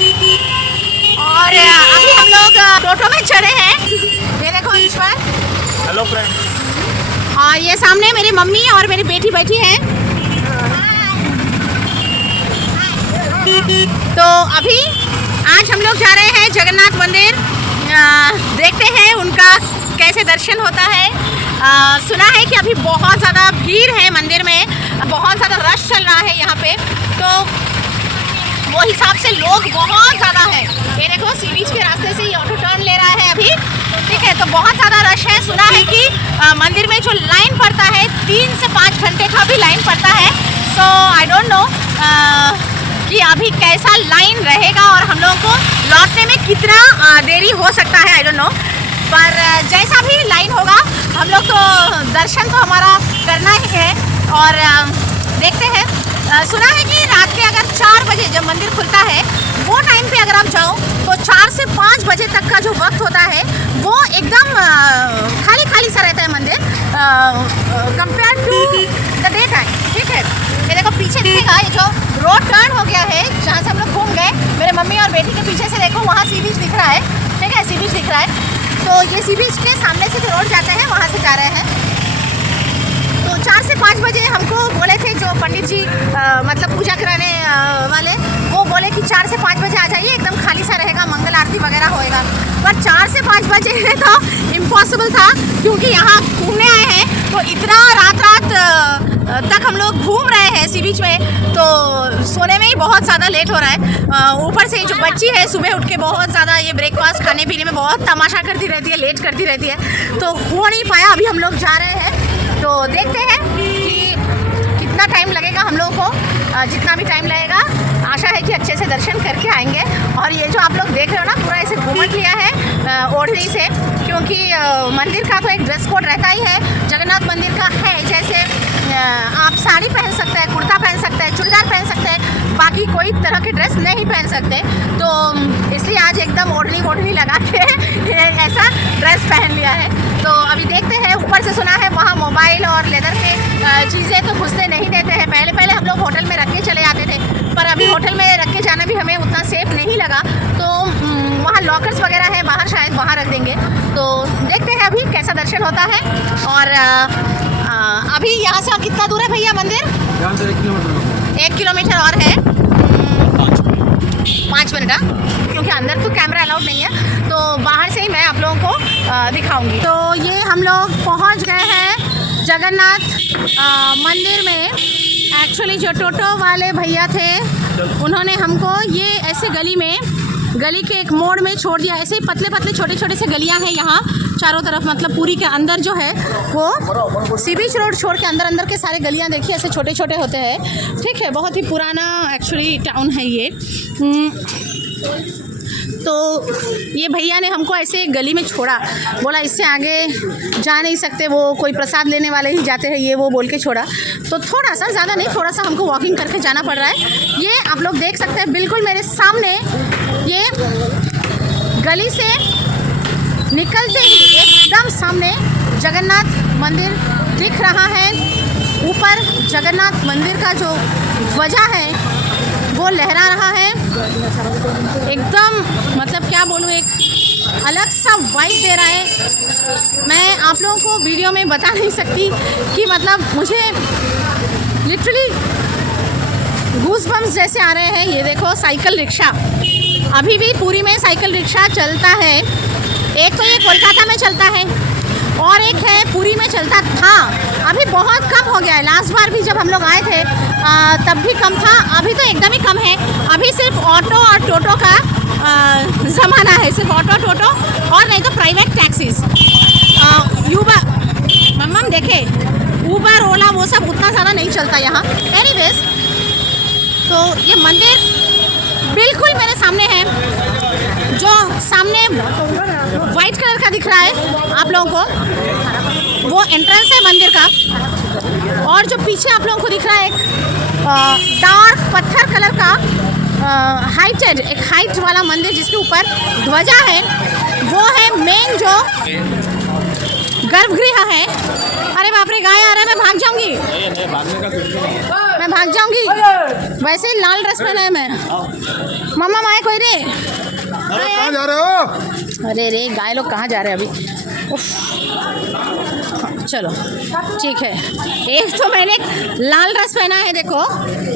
और अभी हम लोग टोटो में चढ़े हैं। ये देखो ईश्वर। Hello friend. और ये सामने मेरी मम्मी और मेरी बेटी बैठी हैं। तो अभी आज हम लोग जा रहे हैं जगन्नाथ मंदिर। देखते हैं उनका कैसे दर्शन होता है। सुना है कि अभी बहुत ज़्यादा भीड़ है मंदिर में, बहुत ज़्यादा रश चल रहा है यहाँ पे, तो वो हिसाब से लोग बहुत ज़्यादा है। ये देखो सी बीच के रास्ते से ये ऑटो टर्न ले रहा है अभी, ठीक है। तो बहुत ज़्यादा रश है। सुना है कि मंदिर में जो लाइन पड़ता है 3 से 5 घंटे का भी लाइन पड़ता है। सो आई डोंट नो कि अभी कैसा लाइन रहेगा और हम लोगों को लौटने में कितना देरी हो सकता है, आई डोंट नो। पर जैसा भी लाइन होगा हम लोग तो दर्शन तो हमारा करना ही है। और देखते हैं। सुना है कि रात के अगर 4 बजे जब मंदिर खुलता है वो टाइम पे अगर आप जाओ तो 4 से 5 बजे तक का जो वक्त होता है वो एकदम खाली खाली सा रहता है मंदिर compare to the day time, ठीक है। ये देखो पीछे दिखेगा ये जो रोड टर्न हो गया है जहाँ से हम लोग घूम गए। मेरे मम्मी और बेटी के पीछे से देखो वहाँ सी बीच दिख रहा है, ठीक है, सी बीच दिख रहा है। तो ये सी बीच के सामने से जो रोड जाते हैं वहाँ से जा रहे हैं। तो 4 से 5 बजे हमको बोले थे जो पंडित जी मतलब पूजा कराने वाले, वो बोले कि 4 से 5 बजे आ जाइए, एकदम खाली सा रहेगा, मंगल आरती वगैरह होएगा। पर 4 से 5 बजे तो इम्पॉसिबल था क्योंकि यहाँ घूमने आए हैं तो इतना रात तक हम लोग घूम रहे हैं सी बीच में, तो सोने में ही बहुत ज़्यादा लेट हो रहा है। ऊपर से जो बच्ची है सुबह उठ के बहुत ज़्यादा ये ब्रेकफास्ट खाने पीने में बहुत तमाशा करती रहती है, लेट करती रहती है, तो हो नहीं पाया। अभी हम लोग जा रहे हैं तो देखते हैं कि कितना टाइम लगेगा हम लोगों को। जितना भी टाइम लगेगा आशा है कि अच्छे से दर्शन करके आएंगे। और ये जो आप लोग देख रहे हो ना पूरा ऐसे घूमट लिया है ओढ़नी से, क्योंकि मंदिर का तो एक ड्रेस कोड रहता ही है, जगन्नाथ मंदिर का है। जैसे आप साड़ी पहन सकते हैं, कुर्ता पहन सकते हैं, चूड़ीदार पहन सकते हैं, बाकी कोई तरह के ड्रेस नहीं पहन सकते। तो इसलिए आज एकदम ओढ़नी लगा के ऐसा ड्रेस पहन लिया है। तो अभी देखते हैं। ऊपर से सुना है वहाँ मोबाइल और लेदर के चीज़ें तो घुसने नहीं देते हैं। पहले हम लोग होटल में रख के चले जाते थे, पर अभी होटल में रख के जाना भी हमें उतना सेफ नहीं लगा। तो वहाँ लॉकर्स वगैरह हैं बाहर, शायद वहाँ रख देंगे। तो देखते हैं अभी कैसा दर्शन होता है। और अभी यहाँ से कितना दूर है भैया मंदिर? यहाँ से 1 किलोमीटर। 1 किलोमीटर और है। 5 मिनट, क्योंकि अंदर तो कैमरा अलाउड नहीं है, तो बाहर से ही मैं आप लोगों को दिखाऊंगी। तो ये हम लोग पहुंच गए हैं जगन्नाथ मंदिर में। एक्चुअली जो टोटो वाले भैया थे उन्होंने हमको ये ऐसे गली के एक मोड़ में छोड़ दिया। ऐसे ही पतले छोटे से गलियां हैं यहाँ चारों तरफ, मतलब पूरी के अंदर जो है वो सी बीच रोड छोड़ के अंदर के सारे गलियां देखिए ऐसे छोटे होते हैं, ठीक है। बहुत ही पुराना एक्चुअली टाउन है ये। तो ये भैया ने हमको ऐसे गली में छोड़ा, बोला इससे आगे जा नहीं सकते, वो कोई प्रसाद लेने वाले ही जाते हैं, ये वो बोल के छोड़ा। तो थोड़ा सा, ज़्यादा नहीं, थोड़ा सा हमको वॉकिंग करके जाना पड़ रहा है। ये आप लोग देख सकते हैं बिल्कुल मेरे सामने, ये गली से निकलते ही एकदम सामने जगन्नाथ मंदिर दिख रहा है। ऊपर जगन्नाथ मंदिर का जो ध्वजा है वो लहरा रहा है एकदम, मतलब क्या बोलूँ, एक अलग सा वाइब दे रहा है। मैं आप लोगों को वीडियो में बता नहीं सकती कि मतलब मुझे लिटरली गूज़बम्स जैसे आ रहे हैं। ये देखो साइकिल रिक्शा, अभी भी पुरी में साइकिल रिक्शा चलता है। एक तो ये कोलकाता में चलता है और एक है पुरी में चलता था, अभी बहुत कम हो गया है। लास्ट बार भी जब हम लोग आए थे तब भी कम था, अभी तो एकदम ही कम है। अभी सिर्फ ऑटो और टोटो का ज़माना है, सिर्फ ऑटो टोटो और नहीं तो प्राइवेट टैक्सीज। यूबर मम्मा देखे ऊबर ओला वो सब उतना ज़्यादा नहीं चलता यहाँ। एनीवेज, तो ये मंदिर बिल्कुल मेरे सामने है, जो सामने वाइट कलर का दिख रहा है आप लोगों को, वो एंट्रेंस है मंदिर का। और जो पीछे आप लोगों को दिख रहा है एक डार्क पत्थर कलर का हाइटेड, एक हाइट वाला मंदिर जिसके ऊपर ध्वजा है, वो है मेन जो गर्भगृह है। अरे बाप रे, गाय आ रहा है मैं भाग जाऊंगी, नहीं भागने का कुछ भी नहीं है। मैं भाग जाऊंगी। वैसे ही लाल ड्रेस पहना है मैं। मम्मा माए कोई रे, कहाँ जा रहे हो? अरे रे गाय लोग कहाँ जा रहे हैं अभी। उफ, चलो ठीक है। एक तो मैंने लाल ड्रेस पहना है देखो,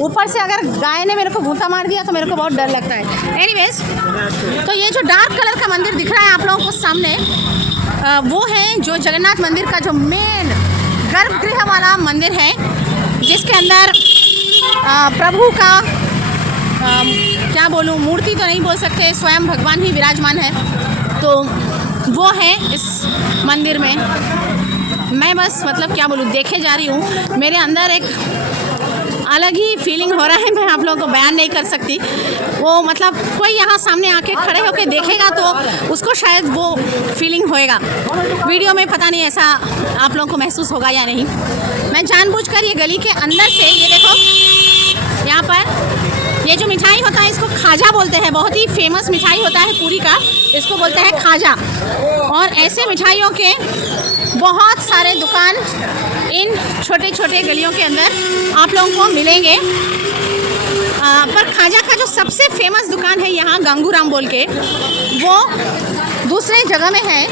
ऊपर से अगर गाय ने मेरे को घूंटा मार दिया तो मेरे को बहुत डर लगता है। एनीवेज, तो ये जो डार्क कलर का मंदिर दिख रहा है आप लोगों को सामने, वो है जो जगन्नाथ मंदिर का जो मेन गर्भगृह वाला मंदिर है, जिसके अंदर प्रभु का क्या बोलूँ, मूर्ति तो नहीं बोल सकते, स्वयं भगवान ही विराजमान है। तो वो है इस मंदिर में। मैं बस मतलब क्या बोलूँ, देखे जा रही हूँ, मेरे अंदर एक अलग ही फीलिंग हो रहा है, मैं आप लोगों को बयान नहीं कर सकती। वो मतलब कोई यहाँ सामने आके खड़े होके देखेगा तो उसको शायद वो फीलिंग होएगा। वीडियो में पता नहीं ऐसा आप लोगों को महसूस होगा या नहीं। मैं जानबूझकर ये गली के अंदर से, ये देखो यहाँ पर ये जो मिठाई होता है इसको खाजा बोलते हैं, बहुत ही फेमस मिठाई होता है पूरी का, इसको बोलते हैं खाजा। और ऐसे मिठाइयों के बहुत सारे दुकान इन छोटे छोटे गलियों के अंदर आप लोगों को मिलेंगे। पर खाजा का जो सबसे फेमस दुकान है यहाँ गंगूराम बोल के, वो दूसरे जगह में है,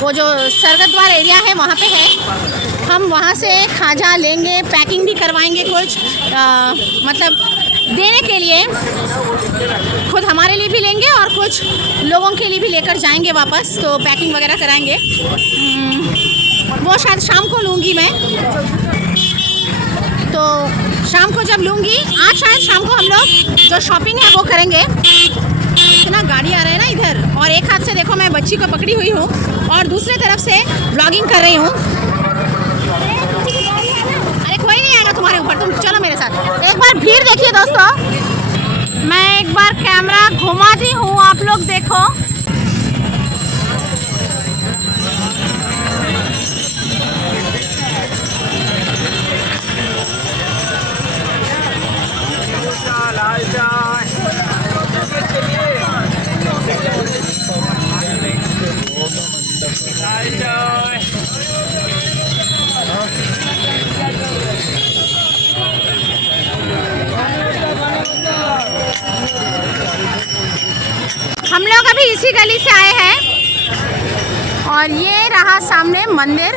वो जो सरगत द्वार एरिया है वहाँ पे है। हम वहाँ से खाजा लेंगे, पैकिंग भी करवाएंगे कुछ, मतलब देने के लिए खुद हमारे लिए भी लेंगे और कुछ लोगों के लिए भी लेकर जाएंगे वापस, तो पैकिंग वगैरह कराएंगे। वो शायद शाम को लूँगी मैं, तो शाम को जब लूँगी, आज शायद शाम को हम लोग जो शॉपिंग है वो करेंगे। इतना गाड़ी आ रहा है ना इधर, और एक हाथ से देखो मैं बच्ची को पकड़ी हुई हूँ और दूसरे तरफ से व्लॉगिंग कर रही हूँ। अरे कोई नहीं आएगा तुम्हारे ऊपर, तुम चलो मेरे साथ। एक बार भीड़ देखिए दोस्तों, मैं एक बार कैमरा घुमाती हूँ, आप लोग देखो। हम लोग अभी इसी गली से आए हैं और ये रहा सामने मंदिर।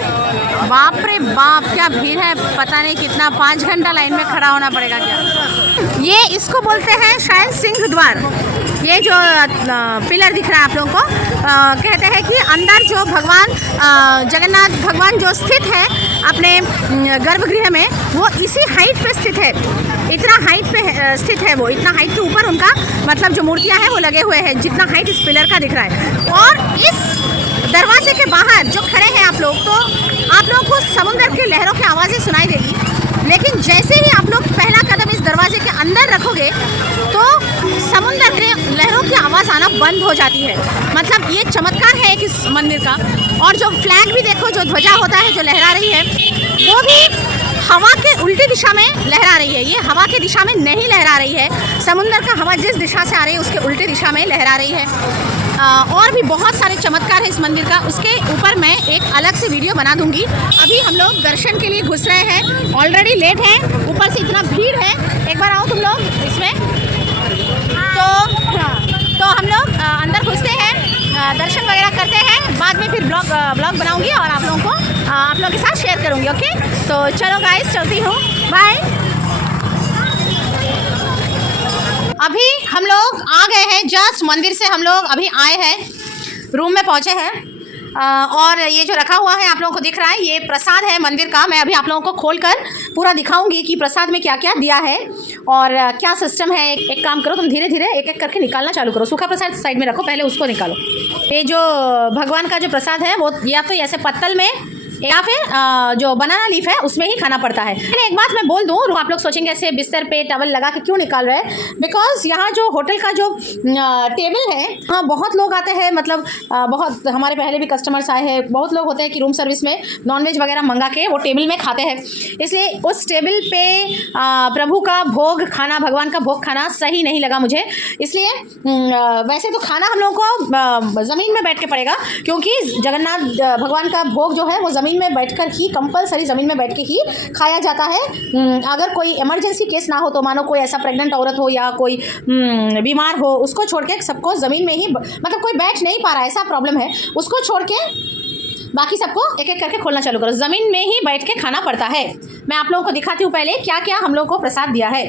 बाप रे बाप क्या भीड़ है, पता नहीं कितना, 5 घंटा लाइन में खड़ा होना पड़ेगा क्या। ये इसको बोलते हैं शायद सिंह द्वार। ये जो पिलर दिख रहा है आप लोगों को, कहते हैं कि अंदर जो भगवान जगन्नाथ भगवान जो स्थित है अपने गर्भगृह में, वो इसी हाइट पे स्थित है, इतना हाइट पे स्थित है वो, इतना हाइट के ऊपर उनका मतलब जो मूर्तियां हैं वो लगे हुए हैं, जितना हाइट इस पिलर का दिख रहा है। और इस दरवाजे के बाहर जो खड़े हैं आप लोग, तो आप लोगों को समुद्र के लहरों की आवाज़ें सुनाई देगी, लेकिन जैसे ही आप लोग पहला कदम इस दरवाजे के अंदर रखोगे तो समुद्र के लहरों की आवाज़ आना बंद हो जाती है। मतलब ये चमत्कार है एक इस मंदिर का। और जो फ्लैग भी देखो, जो ध्वजा होता है जो लहरा रही है, वो भी हवा के उल्टी दिशा में लहरा रही है। ये हवा के दिशा में नहीं लहरा रही है, समुद्र का हवा जिस दिशा से आ रही है उसके उल्टी दिशा में लहरा रही है। और भी बहुत सारे चमत्कार है इस मंदिर का, उसके ऊपर मैं एक अलग से वीडियो बना दूंगी। अभी हम लोग दर्शन के लिए घुस रहे हैं, ऑलरेडी लेट है, ऊपर से इतना भीड़ है। एक बार आओ तुम लोग इसमें, तो हम लोग अंदर घुसते हैं, दर्शन वगैरह करते हैं, बाद में फिर ब्लॉग बनाऊंगी और आप लोगों को आप लोगों के साथ शेयर करूंगी। ओके, तो चलो गाइस, चलती हूँ, बाय। अभी हम लोग आ गए हैं, जस्ट मंदिर से हम लोग अभी आए हैं, रूम में पहुँचे हैं। और ये जो रखा हुआ है आप लोगों को दिख रहा है, ये प्रसाद है मंदिर का। मैं अभी आप लोगों को खोलकर पूरा दिखाऊंगी कि प्रसाद में क्या क्या दिया है और क्या सिस्टम है। एक काम करो, तुम धीरे धीरे एक एक करके निकालना चालू करो। सूखा प्रसाद साइड में रखो, पहले उसको निकालो। ये जो भगवान का जो प्रसाद है वो या तो ऐसे पत्तल में या फिर जो बनाना लीफ है उसमें ही खाना पड़ता है। एक बात मैं बोल दूँ, आप लोग सोचेंगे ऐसे बिस्तर पे टवल लगा के क्यों निकाल रहे हैं, बिकॉज यहाँ जो होटल का जो टेबल है, हाँ बहुत लोग आते हैं, मतलब बहुत हमारे पहले भी कस्टमर्स आए हैं, बहुत लोग होते हैं कि रूम सर्विस में नॉनवेज वगैरह मंगा के वो टेबल में खाते हैं। इसलिए उस टेबल पे प्रभु का भोग खाना, भगवान का भोग खाना सही नहीं लगा मुझे। इसलिए वैसे तो खाना हम लोगों को ज़मीन में बैठ के पड़ेगा, क्योंकि जगन्नाथ भगवान का भोग जो है वो ज़मीन ज़मीन में बैठकर ही, कंपलसरी ज़मीन में बैठ के ही खाया जाता है। अगर कोई इमरजेंसी केस ना हो तो, मानो कोई ऐसा प्रेग्नेंट औरत हो या कोई बीमार हो, उसको छोड़ के सबको ज़मीन में ही, मतलब कोई बैठ नहीं पा रहा है, ऐसा प्रॉब्लम है, उसको छोड़ के बाकी सबको एक एक करके खोलना चालू करो। ज़मीन में ही बैठ के खाना पड़ता है। मैं आप लोगों को दिखाती हूँ पहले क्या क्या हम लोगों को प्रसाद दिया है।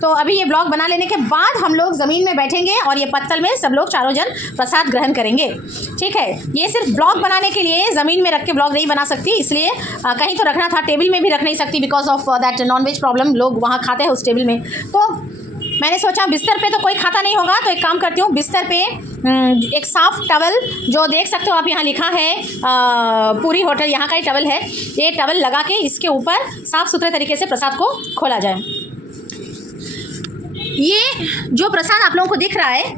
तो अभी ये ब्लॉग बना लेने के बाद हम लोग ज़मीन में बैठेंगे और ये पत्तल में सब लोग चारों जन प्रसाद ग्रहण करेंगे, ठीक है। ये सिर्फ ब्लॉग बनाने के लिए, ज़मीन में रख के ब्लॉग नहीं बना सकती, इसलिए कहीं तो रखना था, टेबल में भी रख नहीं सकती because of that nonveg problem, लोग वहाँ खाते हैं उस टेबल में। तो मैंने सोचा बिस्तर पे तो कोई खाता नहीं होगा, तो एक काम करती हूँ, बिस्तर पे एक साफ टवल, जो देख सकते हो आप यहाँ लिखा है पूरी होटल, यहाँ का ही टवल है, ये टवल लगा के इसके ऊपर साफ़ सुथरे तरीके से प्रसाद को खोला जाए। ये जो प्रसाद आप लोगों को दिख रहा है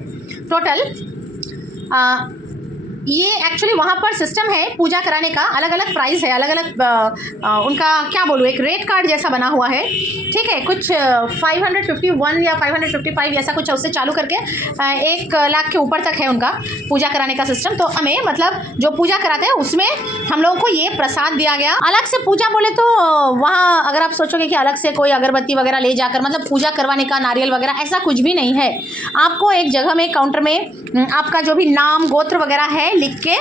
टोटल, ये एक्चुअली वहाँ पर सिस्टम है पूजा कराने का, अलग अलग प्राइस है, अलग अलग उनका क्या बोलूँ, एक रेट कार्ड जैसा बना हुआ है, ठीक है। कुछ 551 या 555 ऐसा कुछ है, उससे चालू करके 1 लाख के ऊपर तक है उनका पूजा कराने का सिस्टम। तो हमें मतलब जो पूजा कराते हैं उसमें हम लोगों को ये प्रसाद दिया गया। अलग से पूजा बोले तो वहाँ अगर आप सोचोगे कि अलग से कोई अगरबत्ती वगैरह ले जाकर मतलब पूजा करवाने का, नारियल वगैरह, ऐसा कुछ भी नहीं है। आपको एक जगह में काउंटर में आपका जो भी नाम गोत्र वगैरह है लिख के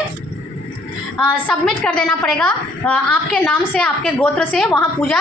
सबमिट कर देना पड़ेगा। आपके नाम से, आपके गोत्र से वहाँ पूजा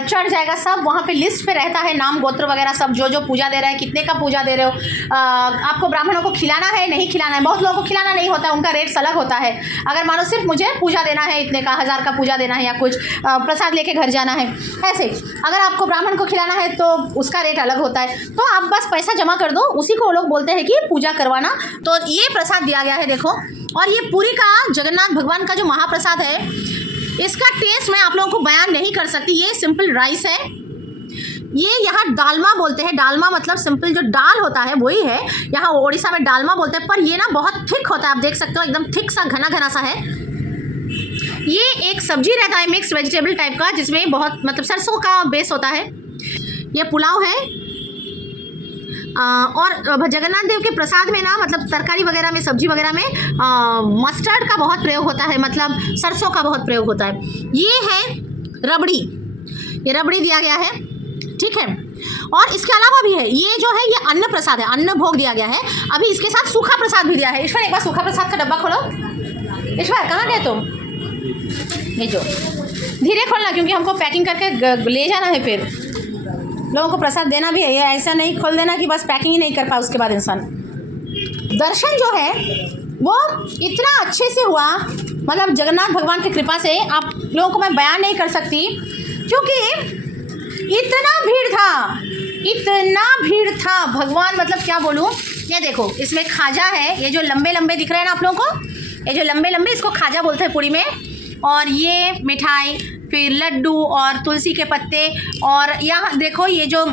चढ़ जाएगा, सब वहाँ पे लिस्ट पे रहता है, नाम गोत्र वगैरह सब, जो जो पूजा दे रहे हैं, कितने का पूजा दे रहे हो, आपको ब्राह्मणों को खिलाना है नहीं खिलाना है। बहुत लोगों को खिलाना नहीं होता है, उनका रेट्स अलग होता है। अगर मानो सिर्फ मुझे पूजा देना है, इतने का 1000 का पूजा देना है या कुछ प्रसाद लेके घर जाना है, ऐसे। अगर आपको ब्राह्मण को खिलाना है तो उसका रेट अलग होता है। तो आप बस पैसा जमा कर दो, उसी को वो लोग बोलते हैं कि पूजा करवाना। तो ये प्रसाद दिया गया है, देखो। और ये पूरी का जगन्नाथ भगवान का जो महाप्रसाद है, इसका टेस्ट मैं आप लोगों को बयान नहीं कर सकती। ये सिंपल राइस है, ये यहाँ डालमा बोलते हैं। डालमा मतलब सिंपल जो दाल होता है वही है, यहाँ उड़ीसा में डालमा बोलते हैं, पर ये ना बहुत थिक होता है, आप देख सकते हो, एकदम थिक सा, घना घना सा है। ये एक सब्जी रहता है मिक्स वेजिटेबल टाइप का, जिसमें बहुत मतलब सरसों का बेस होता है। ये पुलाव है। और जगन्नाथ देव के प्रसाद में ना, मतलब तरकारी वगैरह में, सब्जी वगैरह में मस्टर्ड का बहुत प्रयोग होता है, मतलब सरसों का बहुत प्रयोग होता है। ये है रबड़ी, ये रबड़ी दिया गया है, ठीक है। और इसके अलावा भी है, ये जो है ये अन्न प्रसाद है, अन्न भोग दिया गया है। अभी इसके साथ सूखा प्रसाद भी दिया है। ईश्वर एक बार सूखा प्रसाद का डब्बा खोलो। ईश्वर कहाँ गए तुम? ये जो धीरे खोलना, क्योंकि हमको पैकिंग करके ले जाना है, फिर लोगों को प्रसाद देना भी है। ये ऐसा नहीं खोल देना कि बस पैकिंग ही नहीं कर पाए उसके बाद इंसान। दर्शन जो है वो इतना अच्छे से हुआ, मतलब जगन्नाथ भगवान की कृपा से, आप लोगों को मैं बयान नहीं कर सकती, क्योंकि इतना भीड़ था, इतना भीड़ था, भगवान मतलब क्या बोलूँ। ये देखो, इसमें खाजा है, ये जो लंबे लंबे दिख रहे हैं ना आप लोगों को, ये जो लंबे लंबे, इसको खाजा बोलते हैं पूरी में। और ये मिठाई, फिर लड्डू और तुलसी के पत्ते, और यहाँ देखो ये जो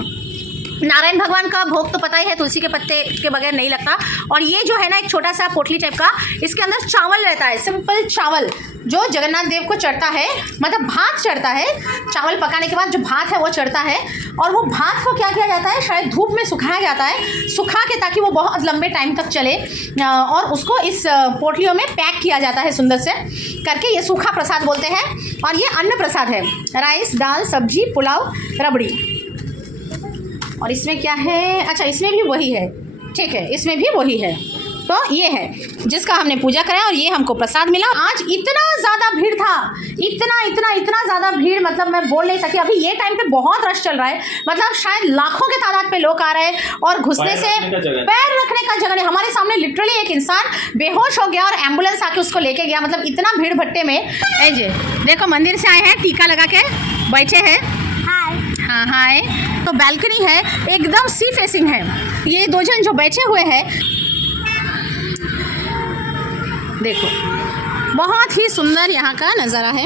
नारायण भगवान का भोग तो पता ही है, तुलसी के पत्ते के बगैर नहीं लगता। और ये जो है ना एक छोटा सा पोटली टाइप का, इसके अंदर चावल रहता है, सिंपल चावल, जो जगन्नाथ देव को चढ़ता है, मतलब भात चढ़ता है। चावल पकाने के बाद जो भात है वो चढ़ता है, और वो भात को क्या किया जाता है, शायद धूप में सुखाया जाता है, सुखा के, ताकि वो बहुत लंबे टाइम तक चले, और उसको इस पोटलियों में पैक किया जाता है सुंदर से करके। ये सूखा प्रसाद बोलते हैं। और ये अन्न प्रसाद है, राइस, दाल, सब्जी, पुलाव, रबड़ी। और इसमें क्या है, अच्छा इसमें भी वही है, ठीक है, इसमें भी वही है। तो ये है जिसका हमने पूजा कराया, और ये हमको प्रसाद मिला। आज इतना ज़्यादा भीड़ था, इतना ज़्यादा भीड़, मतलब मैं बोल नहीं सकती। अभी ये टाइम पे बहुत रश चल रहा है, मतलब शायद लाखों के तादाद पे लोग आ रहे हैं, और घुसने से पैर रखने का जगह नहीं। हमारे सामने लिटरली एक इंसान बेहोश हो गया और एम्बुलेंस आके उसको लेके गया, मतलब इतना भीड़ भट्टे में। ए जे देखो, मंदिर से आए हैं, टीका लगा के बैठे हैं। हाँ हाय। तो बैल्कनी है, एकदम सी फेसिंग है। ये दो जन जो बैठे हुए हैं, देखो बहुत ही सुंदर यहाँ का नज़ारा है।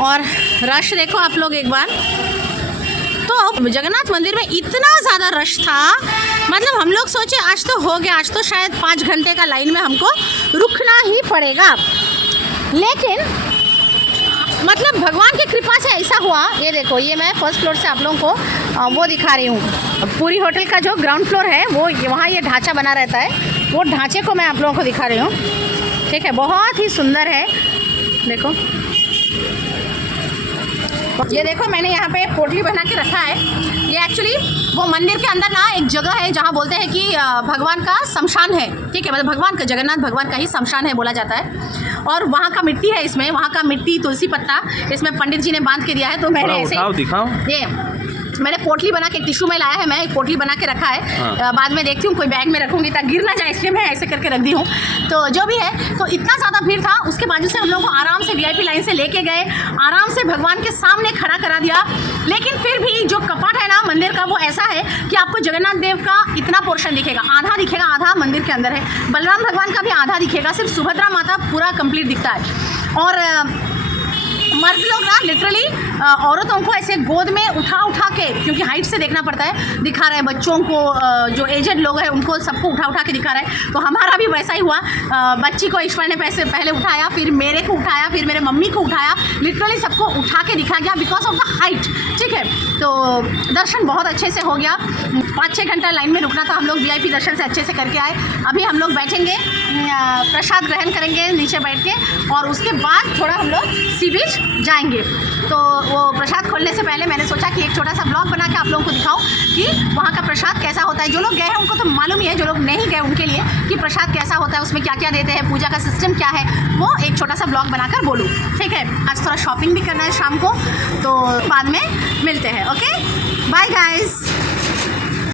और रश देखो आप लोग एक बार। तो जगन्नाथ मंदिर में इतना ज़्यादा रश था, मतलब हम लोग सोचे आज तो हो गया, आज तो शायद 5 घंटे का लाइन में हमको रुकना ही पड़ेगा। लेकिन मतलब भगवान की कृपा से ऐसा हुआ। ये देखो, ये मैं फर्स्ट फ्लोर से आप लोगों को वो दिखा रही हूँ। पूरी होटल का जो ग्राउंड फ्लोर है, वो वहाँ ये ढांचा बना रहता है, वो ढांचे को मैं आप लोगों को दिखा रही हूँ, ठीक है। बहुत ही सुंदर है। देखो, ये देखो मैंने यहाँ पे पोटली बना के रखा है। ये एक्चुअली वो मंदिर के अंदर ना एक जगह है जहाँ बोलते हैं कि भगवान का शमशान है, ठीक है, मतलब भगवान का, जगन्नाथ भगवान का ही शमशान है बोला जाता है। और वहाँ का मिट्टी है, इसमें वहाँ का मिट्टी, तुलसी पत्ता इसमें पंडित जी ने बांध के दिया है। तो मैंने ऐसे दिखाओ ये मैंने पोटली बना के, एक टिश्यू में लाया है, मैं एक पोटली बना के रखा है। हाँ। बाद में देखती हूँ कोई बैग में रखूँगी ताकि गिर ना जाए, इसलिए मैं ऐसे करके रख दी हूँ। तो जो भी है, तो इतना ज़्यादा भीड़ था, उसके बाजू से हम लोग को आराम से VIP लाइन से लेके गए, आराम से भगवान के सामने खड़ा करा दिया। लेकिन फिर भी जो कपाट है ना मंदिर का, वो ऐसा है कि आपको जगन्नाथ देव का इतना पोर्शन दिखेगा, आधा दिखेगा, आधा मंदिर के अंदर है। बलराम भगवान का भी आधा दिखेगा, सिर्फ सुभद्रा माता पूरा कंप्लीट दिखता है। और मर्द लोग ना लिटरली औरतों को ऐसे गोद में उठा के, क्योंकि हाइट से देखना पड़ता है, दिखा रहे हैं बच्चों को, जो एजेड लोग हैं उनको सबको उठा के दिखा रहे हैं। तो हमारा भी वैसा ही हुआ। बच्ची को ईश्वर ने पहले उठाया, फिर मेरे को उठाया, फिर मेरे मम्मी को उठाया, लिटरली सबको उठा के दिखा गया बिकॉज ऑफ द हाइट, ठीक है। तो दर्शन बहुत अच्छे से हो गया। 5-6 घंटा लाइन में रुकना था, हम लोग VIP दर्शन से अच्छे से करके आए। अभी हम लोग बैठेंगे, प्रसाद ग्रहण करेंगे नीचे बैठ के, और उसके बाद थोड़ा हम लोग सी बीच जाएंगे। तो वो प्रसाद खोलने से पहले मैंने सोचा कि एक छोटा सा ब्लॉग बना के आप लोगों को दिखाऊं कि वहाँ का प्रसाद कैसा होता है। जो लोग गए हैं उनको तो मालूम ही है, जो लोग नहीं गए उनके लिए कि प्रसाद कैसा होता है, उसमें क्या क्या देते हैं, पूजा का सिस्टम क्या है, वो एक छोटा सा ब्लॉग बनाकर बोलूँ, ठीक है। आज थोड़ा शॉपिंग भी करना है शाम को, तो बाद में मिलते हैं। Okay, bye guys.